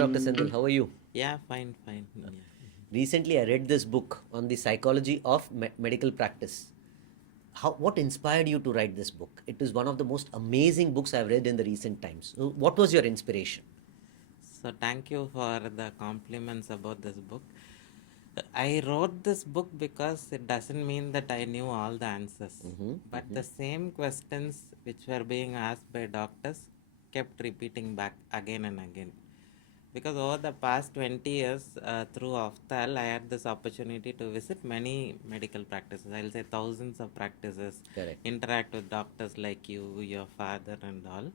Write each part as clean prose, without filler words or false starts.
Dr. Senthil. How are you? Yeah, fine, fine. Yeah. Recently, I read this book on the psychology of medical practice. What inspired you to write this book? It is one of the most amazing books I've read in the recent times. So what was your inspiration? So thank you for the compliments about this book. I wrote this book because it doesn't mean that I knew all the answers, but the same questions which were being asked by doctors kept repeating back again and again. Because over the past 20 years, through Ophthall, I had this opportunity to visit many medical practices. I'll say thousands of practices, Correct. interact with doctors like you, your father, and all.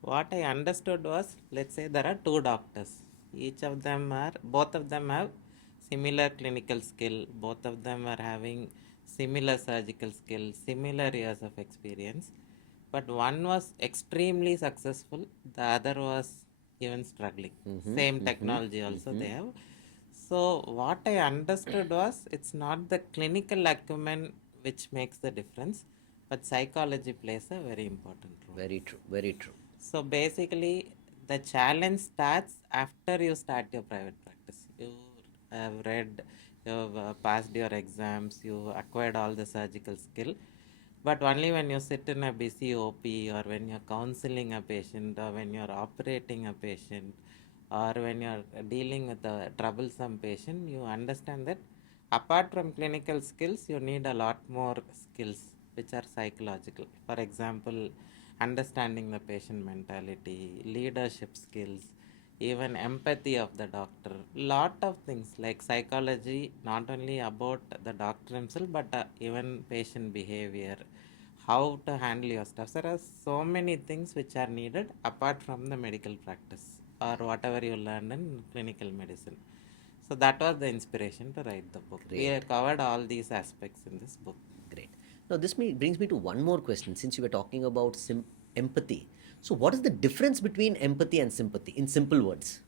What I understood was, let's say there are two doctors. Both of them have similar clinical skill. Both of them are having similar surgical skill, similar years of experience. But one was extremely successful, the other was even struggling. Same technology also they have. So what I understood was it's not the clinical acumen which makes the difference, but psychology plays a very important role. Very true. Very true. So basically, the challenge starts after you start your private practice. You have read, you have passed your exams, you acquired all the surgical skill, but only when you sit in a busy OP or when you're counseling a patient or when you're operating a patient or when you're dealing with a troublesome patient, you understand that apart from clinical skills, you need a lot more skills which are psychological. For example, understanding the patient mentality, leadership skills, even empathy of the doctor. Lot of things like psychology, not only about the doctor himself, but even patient behavior, how to handle your stuff. There are so many things which are needed apart from the medical practice or whatever you learn in clinical medicine. So that was the inspiration to write the book. We have Great. covered all these aspects in this book. Great. Now, brings me to one more question since you were talking about empathy. So, what is the difference between empathy and sympathy in simple words?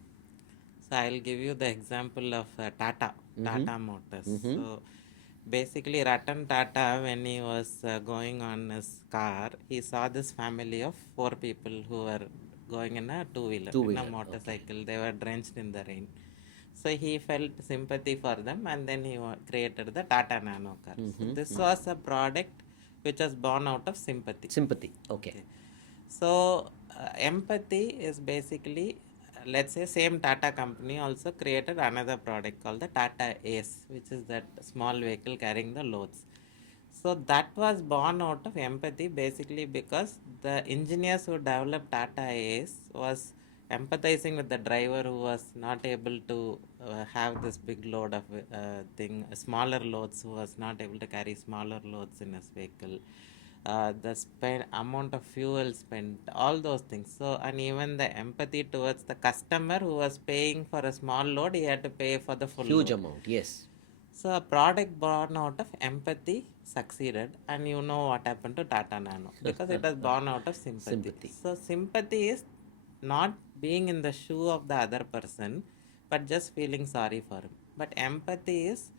So I'll give you the example of Tata Motors. So basically, Ratan Tata, when he was going on his car, he saw this family of four people who were going in a two-wheeler, Two in a wheeler. Okay. motorcycle. They were drenched in the rain. So he felt sympathy for them, and then he created the Tata Nano car. So this was a product which was born out of sympathy. Sympathy. Okay. Okay. So empathy is basically, let's say same Tata company also created another product called the Tata Ace, which is that small vehicle carrying the loads. So that was born out of empathy basically because the engineers who developed Tata Ace was empathizing with the driver who was not able to have this big load of smaller loads, who was not able to carry smaller loads in his vehicle, the amount of fuel spent, all those things. So, and even the empathy towards the customer who was paying for a small load, he had to pay for the full Huge load. amount. Yes. So, a product born out of empathy succeeded, and you know what happened to Tata Nano because it was born out of sympathy. Sympathy. So, sympathy is not being in the shoe of the other person, but just feeling sorry for him. But empathy is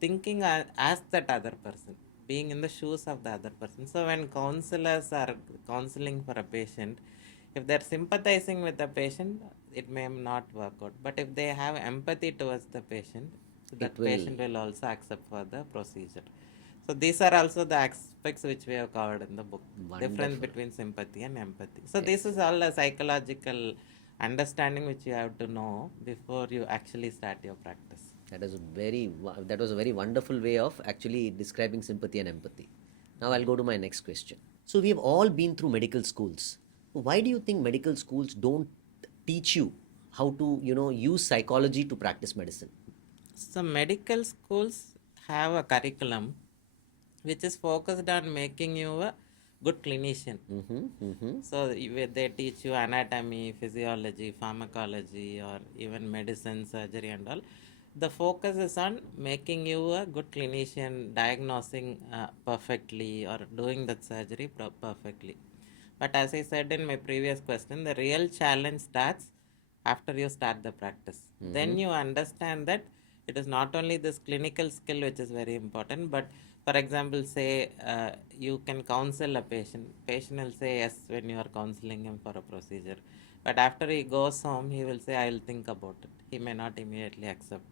thinking as that other person, being in the shoes of the other person. So when counselors are counseling for a patient, if they're sympathizing with the patient, it may not work out. But if they have empathy towards the patient, It that will. patient will also accept for the procedure. So these are also the aspects which we have covered in the book. Difference Wonderful. between sympathy and empathy. So this is Excellent. all a psychological understanding which you have to know before you actually start your practice. That was a very wonderful way of actually describing sympathy and empathy. Now I'll go to my next question. So we have all been through medical schools. Why do you think medical schools don't teach you how to, use psychology to practice medicine? So medical schools have a curriculum which is focused on making you a good clinician. So they teach you anatomy, physiology, pharmacology, or even medicine, surgery, and all. The focus is on making you a good clinician, diagnosing perfectly, or doing that surgery perfectly. But as I said in my previous question, the real challenge starts after you start the practice. Then you understand that it is not only this clinical skill which is very important, but for example, say you can counsel a patient. Patient will say yes when you are counseling him for a procedure. But after he goes home, he will say, I will think about it. He may not immediately accept.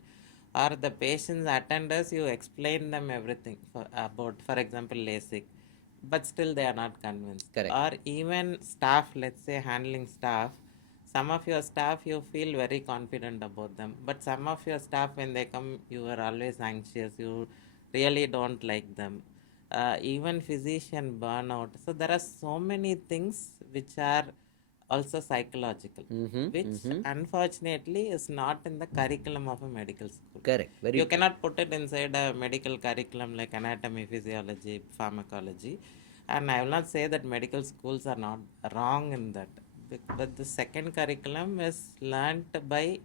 Or the patient's attenders, you explain them everything about, for example, LASIK, but still they are not convinced. Correct. Or even staff, let's say handling staff, some of your staff you feel very confident about them, but some of your staff when they come you are always anxious, you really don't like them. Even physician burnout. So there are so many things which are also psychological, which unfortunately is not in the curriculum of a medical school. Correct. Very You true. cannot put it inside a medical curriculum like anatomy, physiology, pharmacology. And I will not say that medical schools are not wrong in that. But the second curriculum is learnt by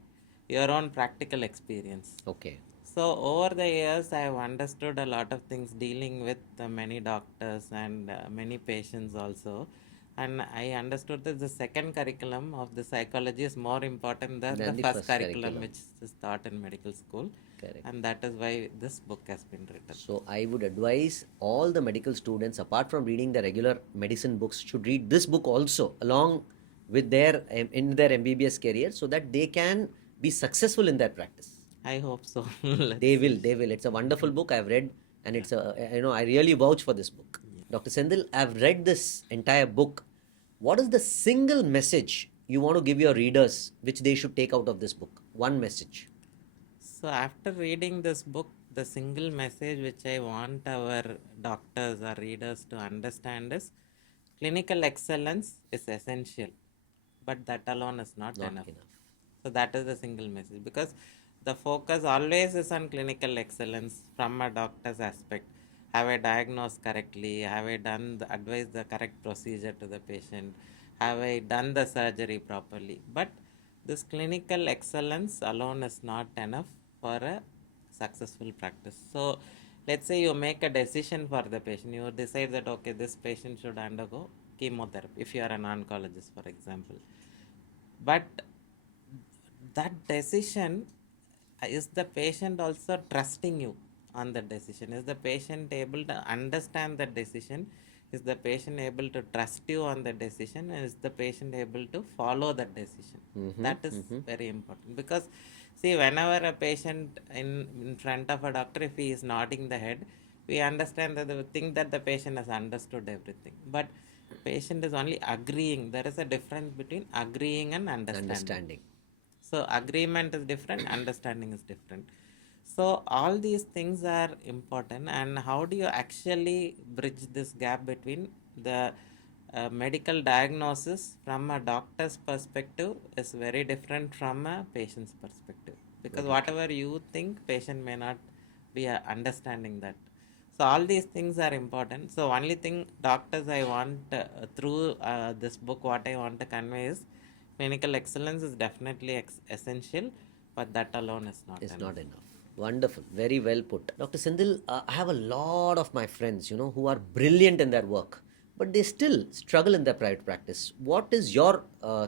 your own practical experience. Okay. So over the years, I have understood a lot of things dealing with many doctors and many patients also. And I understood that the second curriculum of the psychology is more important than the Than the first first curriculum, curriculum. which is taught in medical school. Correct. And that is why this book has been written. So I would advise all the medical students, apart from reading the regular medicine books, should read this book also along with their in their MBBS career, so that they can be successful in their practice. I hope so. Let's They will. see. They will. It's a wonderful book I've read, and it's a I really vouch for this book. Dr. Senthil, I've read this entire book. What is the single message you want to give your readers, which they should take out of this book? One message. So after reading this book, the single message which I want our doctors or readers to understand is clinical excellence is essential, but that alone is not Not enough. enough. So that is the single message, because the focus always is on clinical excellence from a doctor's aspect. Have I diagnosed correctly? Have I done advised the correct procedure to the patient? Have I done the surgery properly? But this clinical excellence alone is not enough for a successful practice. So let's say you make a decision for the patient. You decide that okay, this patient should undergo chemotherapy if you are an oncologist, for example. But that decision, is the patient also trusting you on the decision? Is the patient able to understand the decision? Is the patient able to trust you on the decision? And is the patient able to follow that decision? That is very important, because see, whenever a patient in front of a doctor, if he is nodding the head, we understand that the thing that the patient has understood everything. But patient is only agreeing. There is a difference between agreeing and Understanding. so agreement is different, understanding is different. So all these things are important. And how do you actually bridge this gap between the medical diagnosis from a doctor's perspective is very different from a patient's perspective, because whatever you think, patient may not be understanding that. So all these things are important. So only thing doctors I want through this book, what I want to convey is clinical excellence is definitely essential, but that alone is not It's enough. not enough. Wonderful. Very well put. Dr. Sindhil, I have a lot of my friends, who are brilliant in their work, but they still struggle in their private practice. What is your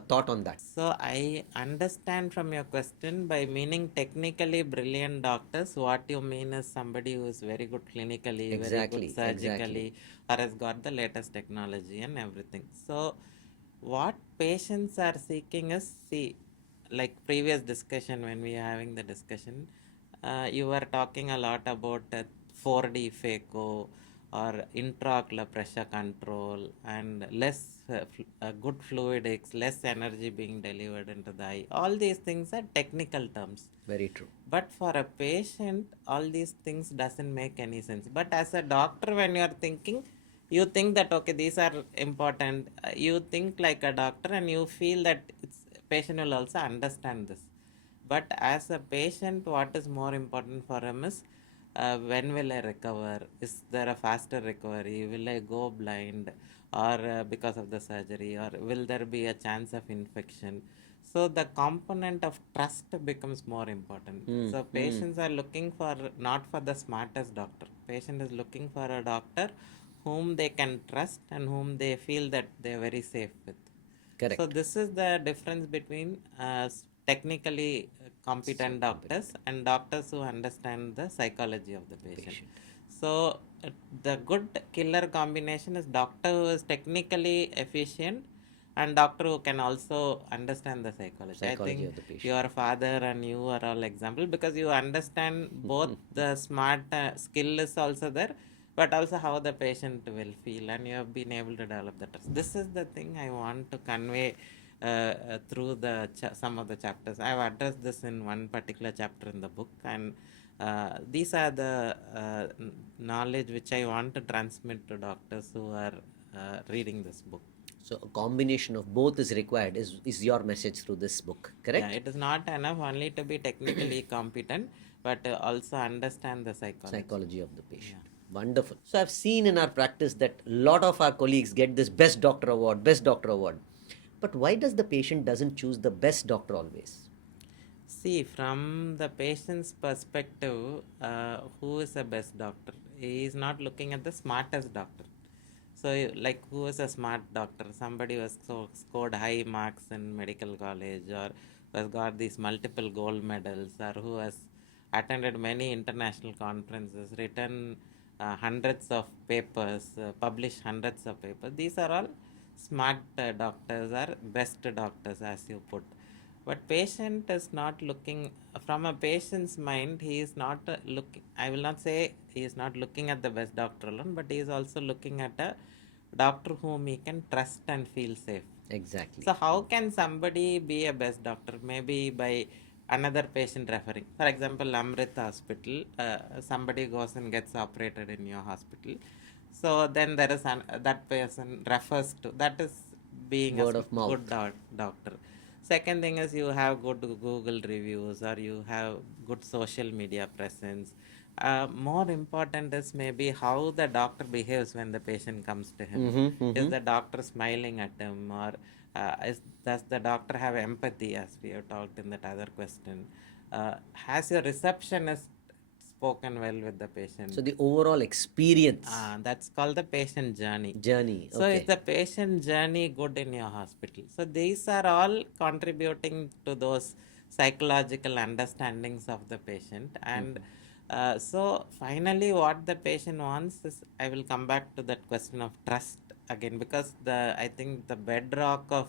thought on that? So I understand from your question, by meaning technically brilliant doctors, what you mean is somebody who is very good clinically, very good Exactly. surgically, or has got the latest technology and everything. So what patients are seeking is, see, like previous discussion when we are having the discussion, you were talking a lot about 4D phaco or intraocular pressure control and less good fluidics, less energy being delivered into the eye. All these things are technical terms. Very true. But for a patient, all these things doesn't make any sense. But as a doctor, when you are thinking, you think that okay, these are important. You think like a doctor, and you feel that it's patient will also understand this. But as a patient, what is more important for him is when will I recover? Is there a faster recovery? Will I go blind, or because of the surgery, or will there be a chance of infection? So the component of trust becomes more important. So patients are looking for not for the smartest doctor. Patient is looking for a doctor whom they can trust and whom they feel that they are very safe with. So Correct. this is the difference between technically competent doctors and doctors who understand the psychology of the patient. Patient. So the good killer combination is doctor who is technically efficient and doctor who can also understand the psychology. I Psychology think of the patient. your father and you are all example because you understand both the smart skill is also there, but also how the patient will feel, and you have been able to develop the trust. This is the thing I want to convey through the some of the chapters. I have addressed this in one particular chapter in the book, and these are the knowledge which I want to transmit to doctors who are reading this book. So a combination of both is required is your message through this book, Yeah, correct? it is not enough only to be technically competent, but also understand the psychology. Psychology of the patient. Yeah. Wonderful. So I've seen in our practice that a lot of our colleagues get this best doctor award, best doctor award. But why does the patient doesn't choose the best doctor always? See, from the patient's perspective, who is the best doctor? He is not looking at the smartest doctor. So, like, who is a smart doctor? Somebody who has scored high marks in medical college, or who has got these multiple gold medals, or who has attended many international conferences, written hundreds of papers, published hundreds of papers. These are all smart doctors or best doctors, as you put. But patient is not looking from a patient's mind. He is not looking. I will not say he is not looking at the best doctor alone, but he is also looking at a doctor whom he can trust and feel safe. Exactly. So how can somebody be a best doctor? Maybe by another patient referring. For example, Amrit Hospital, somebody goes and gets operated in your hospital. So then there is that person refers to that is being a Word of mouth. good doctor. Second thing is you have good Google reviews or you have good social media presence. More important is maybe how the doctor behaves when the patient comes to him. Is the doctor smiling at him, or does the doctor have empathy, as we have talked in that other question? Has your receptionist spoken well with the patient? So the overall experience That's called the patient journey. journey. So is Okay. the patient journey good in your hospital? So these are all contributing to those psychological understandings of the patient. And so finally, what the patient wants is, I will come back to that question of trust again, because I think the bedrock of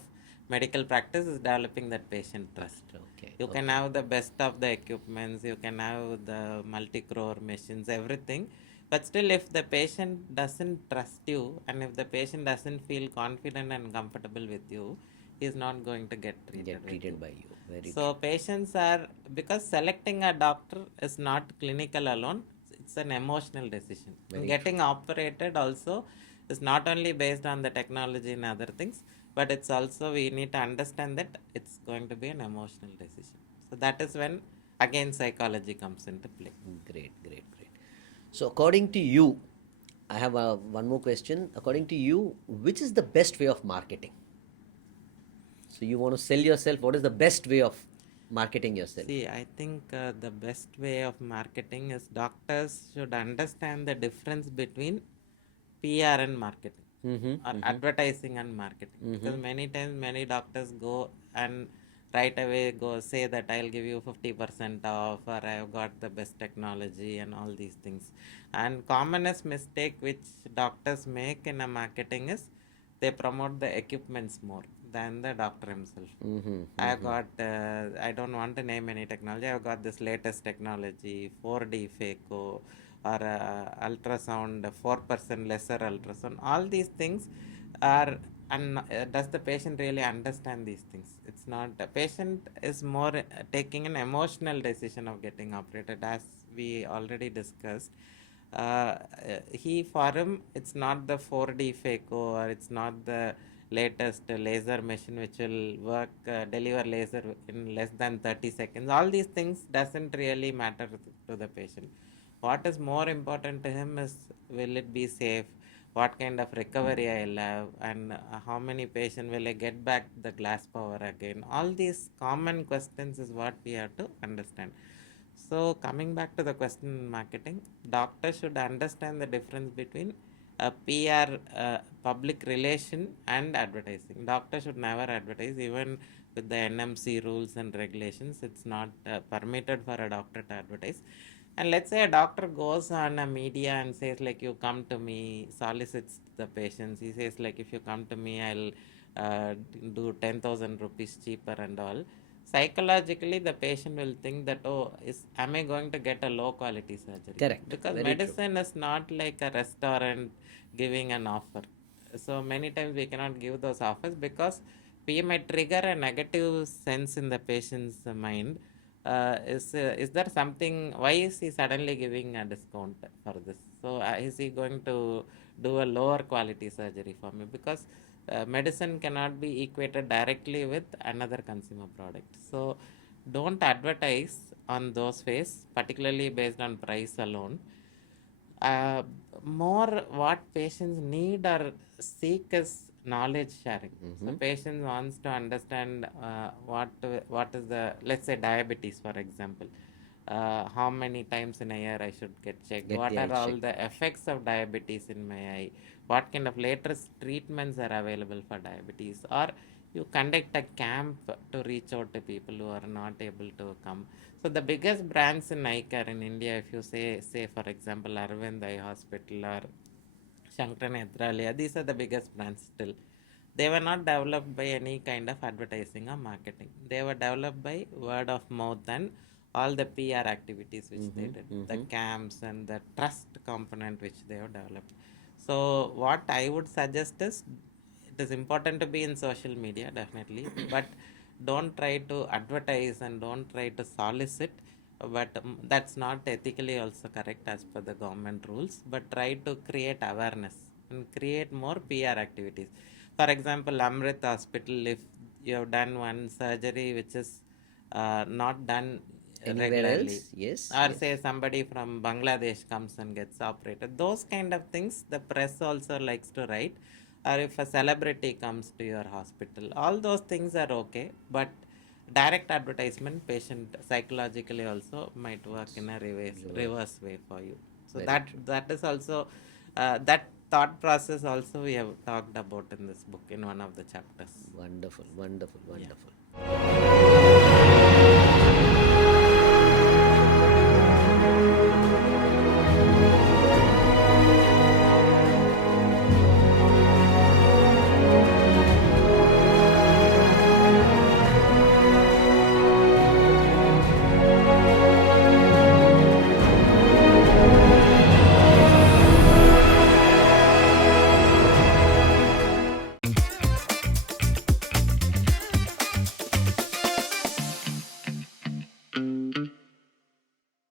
medical practice is developing that patient trust. Okay. You can have the best of the equipments, you can have the multi-crore machines, everything, but still, if the patient doesn't trust you and if the patient doesn't feel confident and comfortable with you, he is not going to get treated with you. By you. Very So, patients are, because selecting a doctor is not clinical alone, it's an emotional decision. And getting operated also is not only based on the technology and other things, but it's also, we need to understand that it's going to be an emotional decision. So, that is when again psychology comes into play. Great, great, great. So according to you, I have one more question. According to you, which is the best way of marketing? So you want to sell yourself. What is the best way of marketing yourself? See, I think the best way of marketing is doctors should understand the difference between PR and marketing, or advertising and marketing. Because many times, many doctors go and right away go say that I'll give you 50% off, or I've got the best technology and all these things. And commonest mistake which doctors make in a marketing is they promote the equipments more than the doctor himself. I've got, I don't want to name any technology. I've got this latest technology, 4D phaco, or ultrasound, 4% lesser ultrasound. All these things are, and does the patient really understand these things? It's not. The patient is more taking an emotional decision of getting operated, as we already discussed. He, for him, it's not the 4D phaco, or it's not the latest laser machine which will work, deliver laser in less than 30 seconds. All these things doesn't really matter to the patient. What is more important to him is, will it be safe? What kind of recovery I'll have, and how many patients will I get back the glass power again? All these common questions is what we have to understand. So coming back to the question in marketing, doctors should understand the difference between PR, public relation, and advertising. Doctor should never advertise, even with the NMC rules and regulations. It's not permitted for a doctor to advertise. And let's say a doctor goes on a media and says, like, you come to me, solicits the patients. He says, like, if you come to me, I'll do 10,000 rupees cheaper and all, psychologically the patient will think that, oh, am I going to get a low quality surgery? Correct. Because Very true. medicine is not like a restaurant giving an offer. So many times we cannot give those offers because we may trigger a negative sense in the patient's mind. Is there something, why is he suddenly giving a discount for this? So is he going to do a lower quality surgery for me? Because medicine cannot be equated directly with another consumer product. So don't advertise on those ways, particularly based on price alone. uh, More what patients need or seek is knowledge sharing. So patient wants to understand what is the, let's say diabetes for example. How many times in a year I should get checked? Get What the are eye all checked. the effects of diabetes in my eye? What kind of latest treatments are available for diabetes? Or you conduct a camp to reach out to people who are not able to come. So the biggest brands in eye care in India, if you say for example Arvind Eye Hospital or Shankar Nethralaya, these are the biggest brands still. They were not developed by any kind of advertising or marketing. They were developed by word of mouth and all the PR activities which they did, the camps and the trust component which they have developed. So what I would suggest is, it is important to be in social media definitely, but don't try to advertise and don't try to solicit. But that's not ethically also correct as per the government rules. But try to create awareness and create more PR activities. For example, Amrit Hospital, if you have done one surgery which is not done Anywhere regularly, else? Yes. or Yes. say somebody from Bangladesh comes and gets operated, those kind of things the press also likes to write. Or if a celebrity comes to your hospital, all those things are okay. But direct advertisement, patient psychologically also might work in a reverse way for you. So Very that true. that is also that thought process also we have talked about in this book in one of the chapters. Wonderful, wonderful, Yeah. wonderful.